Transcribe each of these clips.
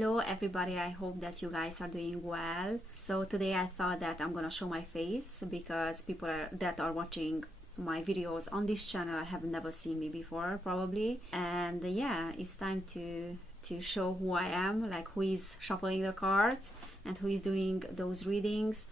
Hello everybody, I hope that you guys are doing well. So today I thought that I'm gonna show my face because that are watching my videos on this channel have never seen me before probably. And yeah, it's time to show who I am, like who is shuffling the cards and who is doing those readings.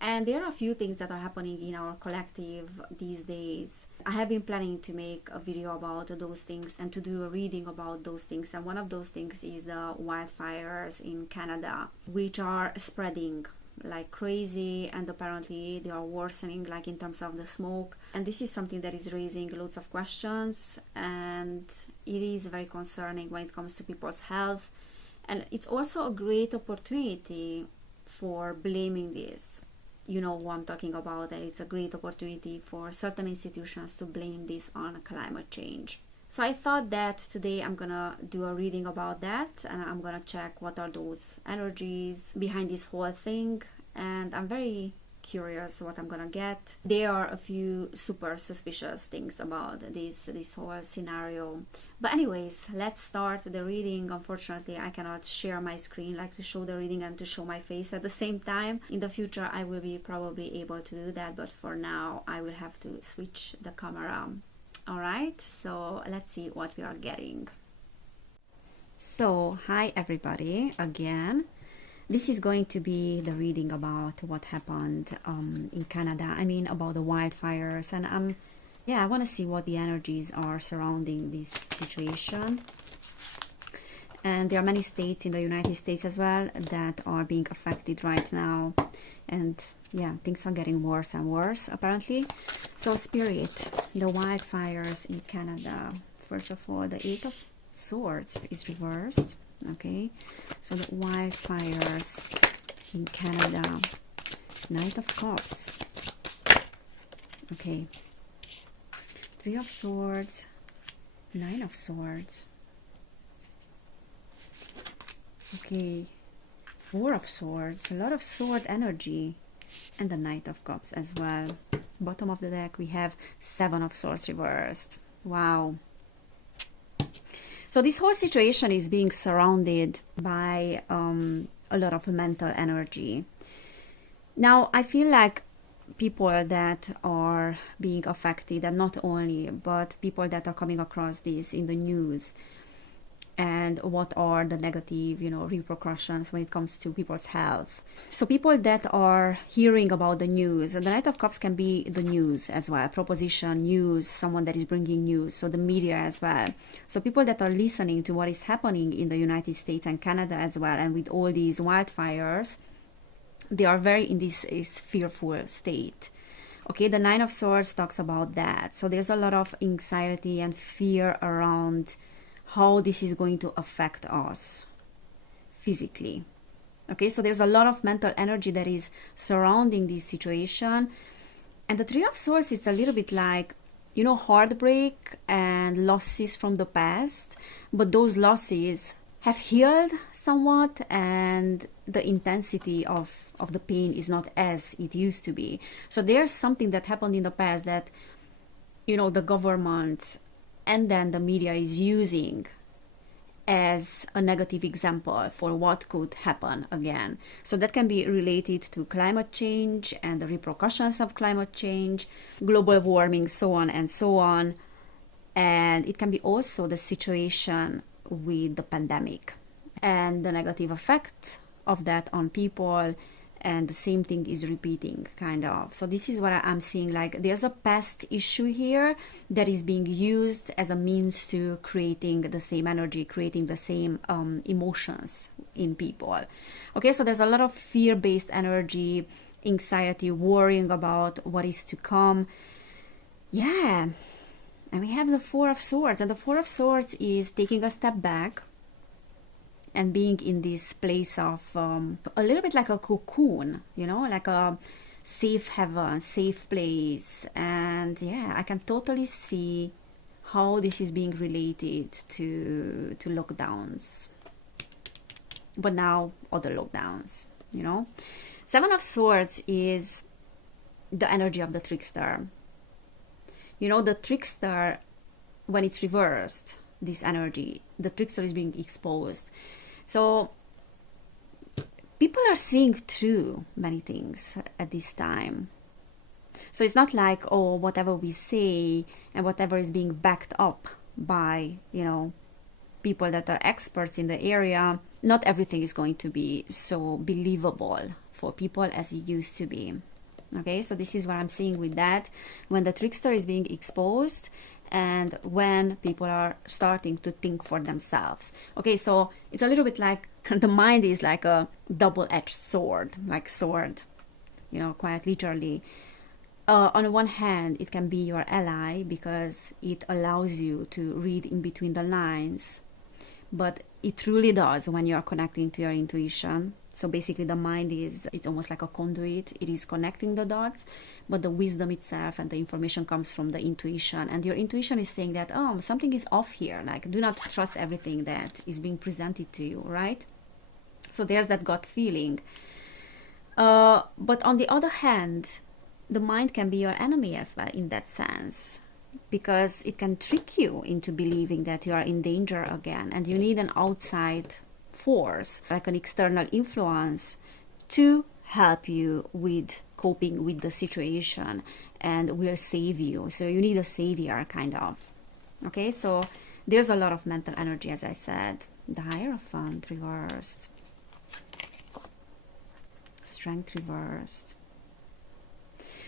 And there are a few things that are happening in our collective these days. I have been planning to make a video about those things and to do a reading about those things. And one of those things is the wildfires in Canada, which are spreading like crazy, and apparently they are worsening like in terms of the smoke. And this is something that is raising lots of questions, and it is very concerning when it comes to people's health. And it's also a great opportunity for blaming this. You know who I'm talking about, that it's a great opportunity for certain institutions to blame this on climate change. So I thought that today I'm gonna do a reading about that, and I'm gonna check what are those energies behind this whole thing, and I'm very curious what I'm gonna get. There are a few super suspicious things about this whole scenario. But anyways, let's start the reading. Unfortunately, I cannot share my screen like to show the reading and to show my face at the same time. In the future, I will be probably able to do that, but for now, I will have to switch the camera. Alright, so let's see what we are getting. So, hi everybody again. This is going to be the reading about what happened in Canada. I mean, about the wildfires, and I want to see what the energies are surrounding this situation. And there are many states in the United States as well that are being affected right now, and yeah, things are getting worse and worse apparently. So Spirit, the wildfires in Canada. First of all, the Eight of Swords is reversed. Okay, so the wildfires in Canada. Knight of Cups. Okay, Three of Swords, Nine of Swords. Okay, Four of Swords, a lot of sword energy, and the Knight of Cups as well. Bottom of the deck we have Seven of Swords reversed. Wow. So this whole situation is being surrounded by a lot of mental energy. Now, I feel like people that are being affected, and not only, but people that are coming across this in the news, and what are the negative, repercussions when it comes to people's health. So people that are hearing about the news, and the Knight of Cups can be the news as well, proposition, news, someone that is bringing news, so the media as well. So people that are listening to what is happening in the United States and Canada as well, and with all these wildfires, they are very in this fearful state. Okay, the Nine of Swords talks about that. So there's a lot of anxiety and fear around how this is going to affect us physically. Okay, so there's a lot of mental energy that is surrounding this situation. And the Three of Swords is a little bit like, heartbreak and losses from the past, but those losses have healed somewhat, and the intensity of the pain is not as it used to be. So there's something that happened in the past that, the government and then the media is using as a negative example for what could happen again. So that can be related to climate change and the repercussions of climate change, global warming, so on and so on. And it can be also the situation with the pandemic and the negative effect of that on people, and the same thing is repeating kind of. So this is what I'm seeing, like there's a past issue here that is being used as a means to creating the same energy, creating the same emotions in people. Okay, so there's a lot of fear-based energy, anxiety, worrying about what is to come. Yeah, and we have the Four of Swords, and the Four of Swords is taking a step back and being in this place of a little bit like a cocoon, like a safe haven, safe place. And yeah, I can totally see how this is being related to lockdowns, but now other lockdowns. Seven of Swords is the energy of the trickster. The trickster, when it's reversed, this energy, the trickster is being exposed. So people are seeing through many things at this time. So it's not like, oh, whatever we say and whatever is being backed up by, people that are experts in the area, not everything is going to be so believable for people as it used to be. Okay, so this is what I'm seeing with that, when the trickster is being exposed and when people are starting to think for themselves. Okay, so it's a little bit like the mind is like a double-edged sword, quite literally. On the one hand, it can be your ally because it allows you to read in between the lines, but it truly does when you're connecting to your intuition. So basically the mind it's almost like a conduit. It is connecting the dots, but the wisdom itself and the information comes from the intuition. And your intuition is saying that, oh, something is off here. Like, do not trust everything that is being presented to you, right? So there's that gut feeling. But on the other hand, the mind can be your enemy as well in that sense, because it can trick you into believing that you are in danger again, and you need an outside force, like an external influence, to help you with coping with the situation and will save you. So you need a savior, kind of. Okay, so there's a lot of mental energy, as I said. The Hierophant reversed, Strength reversed.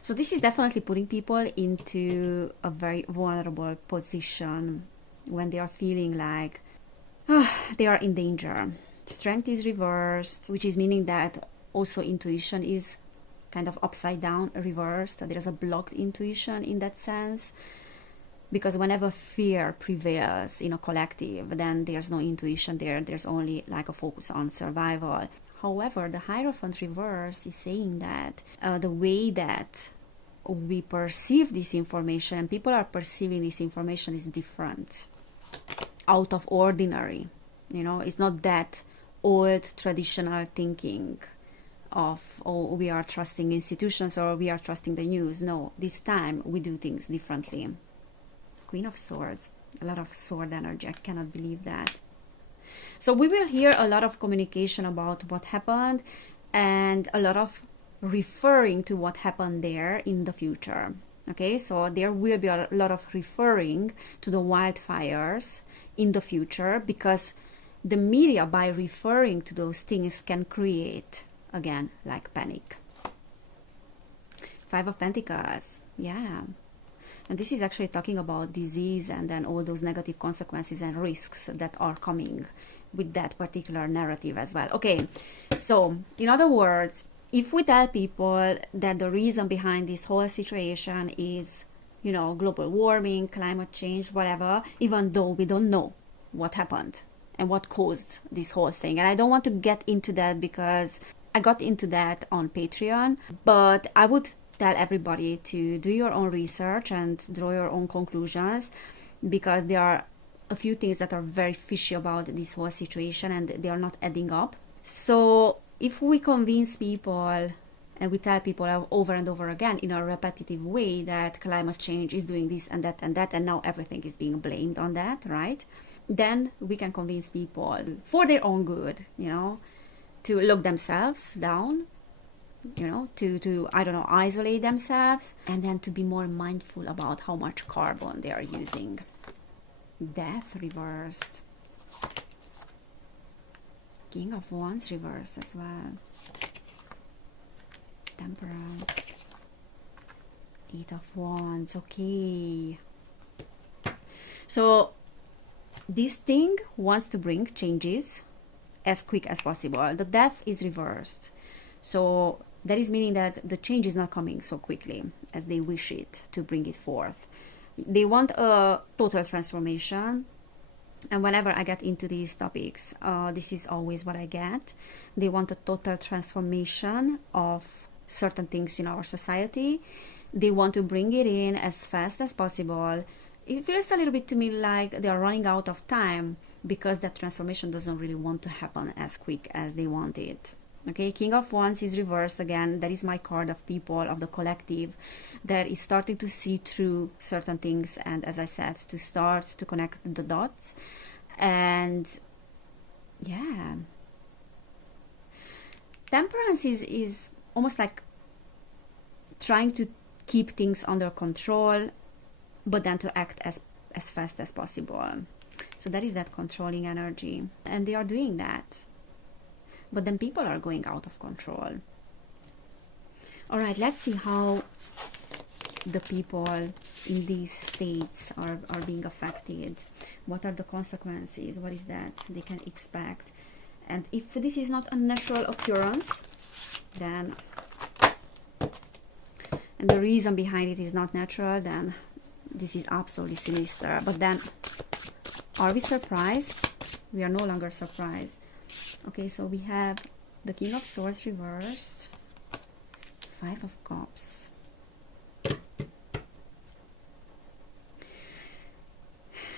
So this is definitely putting people into a very vulnerable position when they are feeling like they are in danger. Strength is reversed, which is meaning that also intuition is kind of upside down, reversed. There's a blocked intuition in that sense, because whenever fear prevails in a collective, then there's no intuition there. There's only like a focus on survival. However, the Hierophant reversed is saying that the way that we perceive this information and people are perceiving this information is different, out of ordinary. It's not that old traditional thinking of, oh, we are trusting institutions or we are trusting the news. No, this time we do things differently. Queen of Swords, a lot of sword energy. I cannot believe that. So we will hear a lot of communication about what happened and a lot of referring to what happened there in the future. Okay, so there will be a lot of referring to the wildfires in the future, because the media, by referring to those things, can create, again, like panic. Five of Pentacles, yeah. And this is actually talking about disease and then all those negative consequences and risks that are coming with that particular narrative as well. Okay, so in other words, if we tell people that the reason behind this whole situation is, global warming, climate change, whatever, even though we don't know what happened and what caused this whole thing. And I don't want to get into that because I got into that on Patreon, but I would tell everybody to do your own research and draw your own conclusions, because there are a few things that are very fishy about this whole situation and they are not adding up. So if we convince people and we tell people over and over again in a repetitive way that climate change is doing this and that and that, and now everything is being blamed on that, right? Then we can convince people for their own good, to look themselves down, to I don't know, isolate themselves, and then to be more mindful about how much carbon they are using. Death reversed. King of Wands reversed as well. Temperance. Eight of Wands. Okay. So this thing wants to bring changes as quick as possible. The Death is reversed. So that is meaning that the change is not coming so quickly as they wish it to bring it forth. They want a total transformation. And whenever I get into these topics, this is always what I get. They want a total transformation of certain things in our society. They want to bring it in as fast as possible. It feels a little bit to me like they are running out of time because that transformation doesn't really want to happen as quick as they want it. Okay, King of Wands is reversed again. That is my card of people, of the collective, that is starting to see through certain things, and as I said, to start to connect the dots. And yeah, Temperance is almost like trying to keep things under control, but then to act as fast as possible. So that is that controlling energy. And they are doing that. But then people are going out of control. All right, let's see how the people in these states are being affected. What are the consequences? What is that they can expect? And if this is not a natural occurrence, then, and the reason behind it is not natural, then this is absolutely sinister. But then, are we surprised? We are no longer surprised. Okay, so we have the King of Swords reversed, Five of Cups.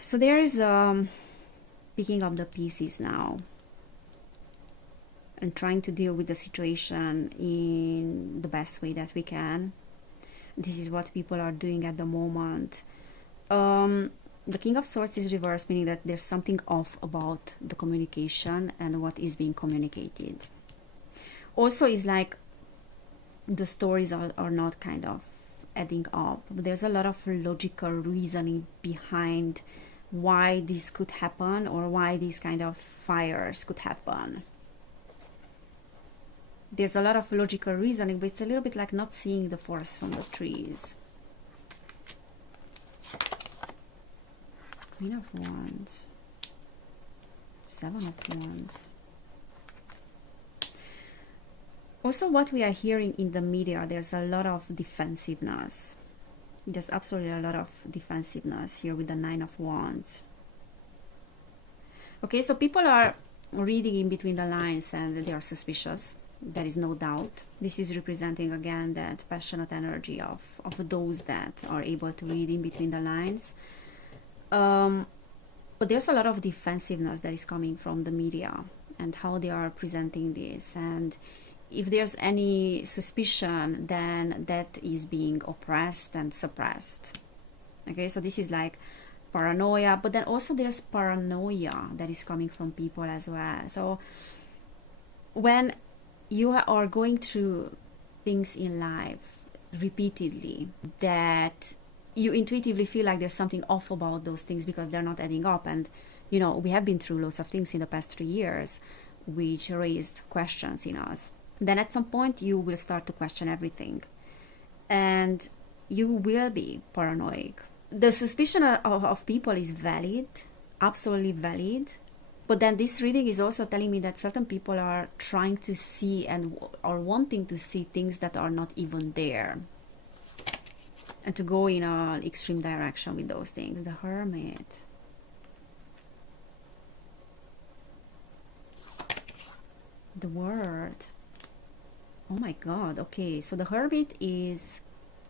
So there is picking up the pieces now and trying to deal with the situation in the best way that we can. This is what people are doing at the moment. The King of Swords is reversed, meaning that there's something off about the communication and what is being communicated. Also, is like the stories are not kind of adding up. There's a lot of logical reasoning behind why this could happen or why these kind of fires could happen. There's a lot of logical reasoning, but it's a little bit like not seeing the forest from the trees. Queen of Wands, Seven of Wands. Also, what we are hearing in the media, there's a lot of defensiveness. There's absolutely a lot of defensiveness here with the Nine of Wands. Okay, so people are reading in between the lines and they are suspicious. There is no doubt. This is representing again that passionate energy of those that are able to read in between the lines. But there's a lot of defensiveness that is coming from the media and how they are presenting this. And if there's any suspicion, then that is being oppressed and suppressed. Okay, so this is like paranoia, but then also there's paranoia that is coming from people as well. So when you are going through things in life repeatedly that you intuitively feel like there's something off about those things because they're not adding up, and you know, we have been through lots of things in the past 3 years which raised questions in us, then at some point you will start to question everything and you will be paranoid. The suspicion of people is valid, absolutely valid, but then this reading is also telling me that certain people are trying to see and are wanting to see things that are not even there, and to go in an extreme direction with those things. The Hermit. The Word. Oh my God. Okay, so the Hermit is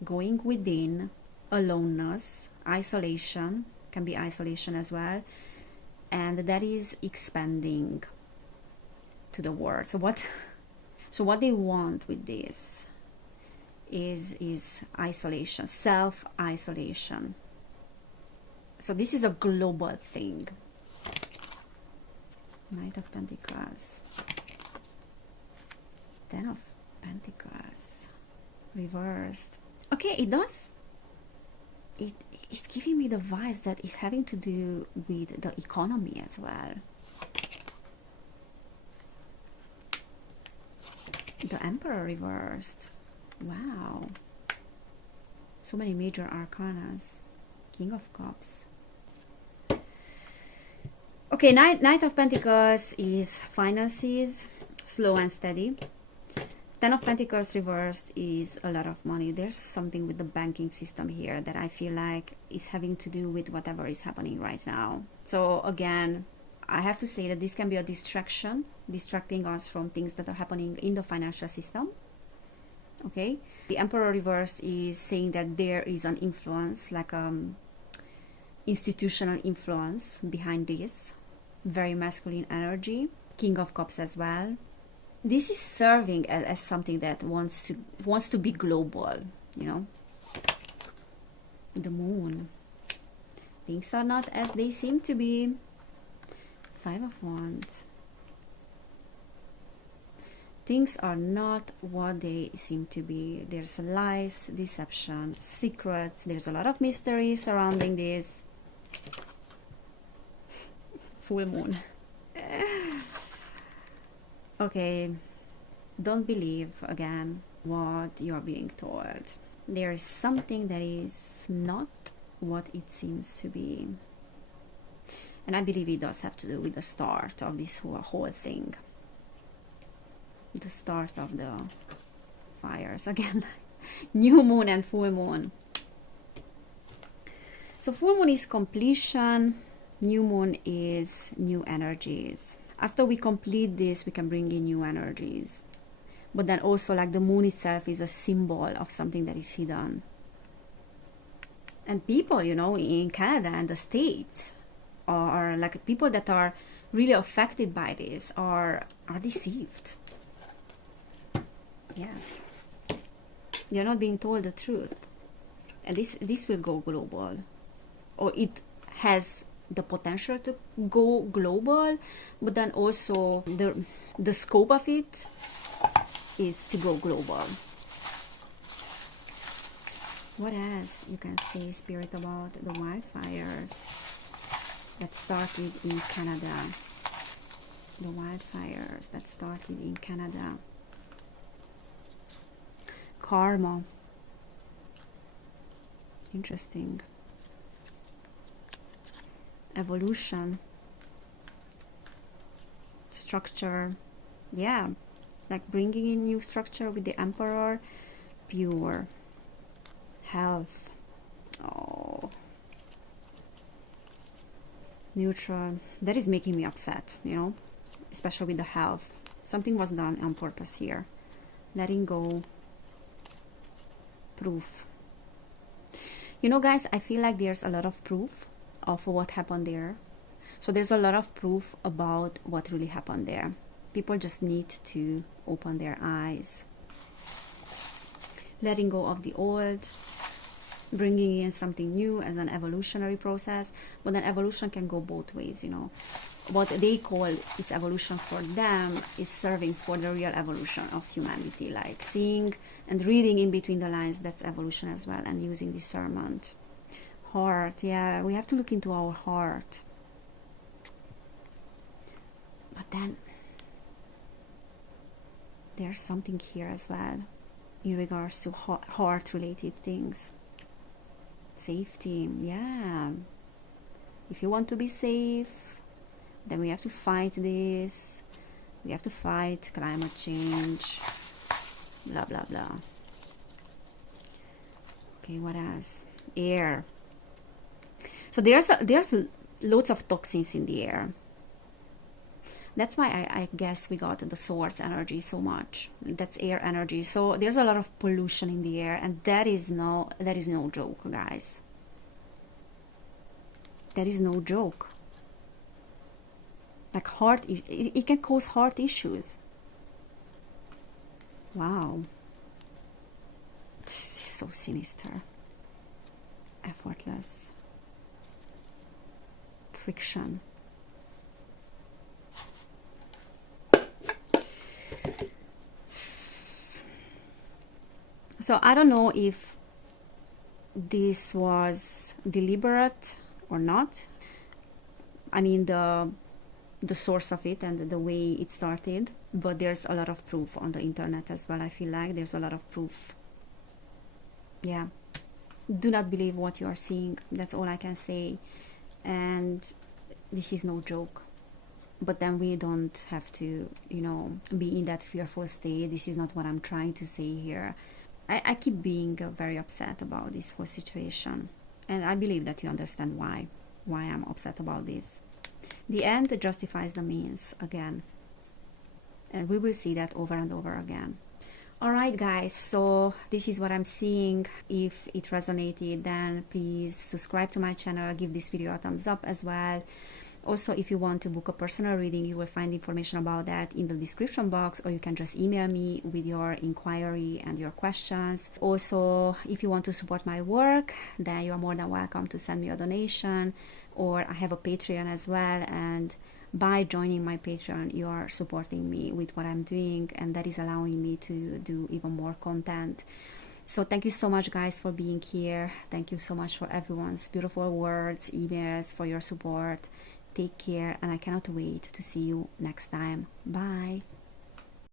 going within, aloneness, isolation, can be isolation as well, and that is expanding to the world. So what they want with this is isolation, self-isolation. So this is a global thing. Knight of Pentacles, Ten of Pentacles, reversed. Okay, it's giving me the vibes that is having to do with the economy as well. The Emperor reversed. Wow. So many major arcanas. King of Cups. Okay, Knight of Pentacles is finances, slow and steady. Ten of Pentacles reversed is a lot of money. There's something with the banking system here that I feel like is having to do with whatever is happening right now. So again, I have to say that this can be a distraction, distracting us from things that are happening in the financial system. Okay, the Emperor reversed is saying that there is an influence, like institutional influence behind this. Very masculine energy. King of Cups as well. This is serving as something that wants to be global, you know. The Moon. Things are not as they seem to be. Five of Wands. things are not what they seem to be. There's lies, deception, secrets. There's a lot of mystery surrounding this full moon. Okay, don't believe again what you're being told. There is something that is not what it seems to be. And I believe it does have to do with the start of this whole thing. The start of the fires again. New moon and full moon. So full moon is completion, new moon is new energies. After we complete this, we can bring in new energies. But then also, like, the moon itself is a symbol of something that is hidden. And people, you know, in Canada and the States, or like people that are really affected by this are deceived. Yeah. They're not being told the truth. And this will go global. Or it has the potential to go global, but then also the scope of it is to go global. What else you can say, Spirit, about the wildfires that started in Canada? The wildfires that started in Canada. Karma. Interesting. Evolution. Structure. Yeah, like bringing in new structure with the Emperor. Pure. Health. Oh. Neutral. That is making me upset, you know, especially with the health. Something was done on purpose here. Letting go. Proof. You know, guys, I feel like there's a lot of proof of what happened there. So there's a lot of proof about what really happened there. People just need to open their eyes. Letting go of the old, bringing in something new as an evolutionary process. But then evolution can go both ways, you know. What they call its evolution for them is serving for the real evolution of humanity, like seeing and reading in between the lines. That's evolution as well, and using discernment. Heart, yeah, we have to look into our heart. But then there's something here as well in regards to heart related things. Safety, yeah. If you want to be safe, then we have to fight this. We have to fight climate change. Blah, blah, blah. Okay, what else? Air. So there's loads of toxins in the air. That's why I guess we got the swords energy so much. That's air energy. So there's a lot of pollution in the air, and that is no joke, guys. That is no joke. Like it can cause heart issues. Wow. This is so sinister. Effortless. Friction. So I don't know if this was deliberate or not. I mean the source of it and the way it started, but there's a lot of proof on the internet as well. I feel like there's a lot of proof. Yeah. Do not believe what you are seeing. That's all I can say. And this is no joke. But then we don't have to, you know, be in that fearful state. This is not what I'm trying to say here. I keep being very upset about this whole situation. And I believe that you understand why I'm upset about this. The end justifies the means again. And we will see that over and over again. Alright guys, so this is what I'm seeing. If it resonated, then please subscribe to my channel, give this video a thumbs up as well. Also, if you want to book a personal reading, you will find information about that in the description box, or you can just email me with your inquiry and your questions. Also, if you want to support my work, then you are more than welcome to send me a donation, or I have a Patreon as well, and by joining my Patreon, you are supporting me with what I'm doing, and that is allowing me to do even more content. So thank you so much, guys, for being here. Thank you so much for everyone's beautiful words, emails, for your support. Take care, and I cannot wait to see you next time. Bye.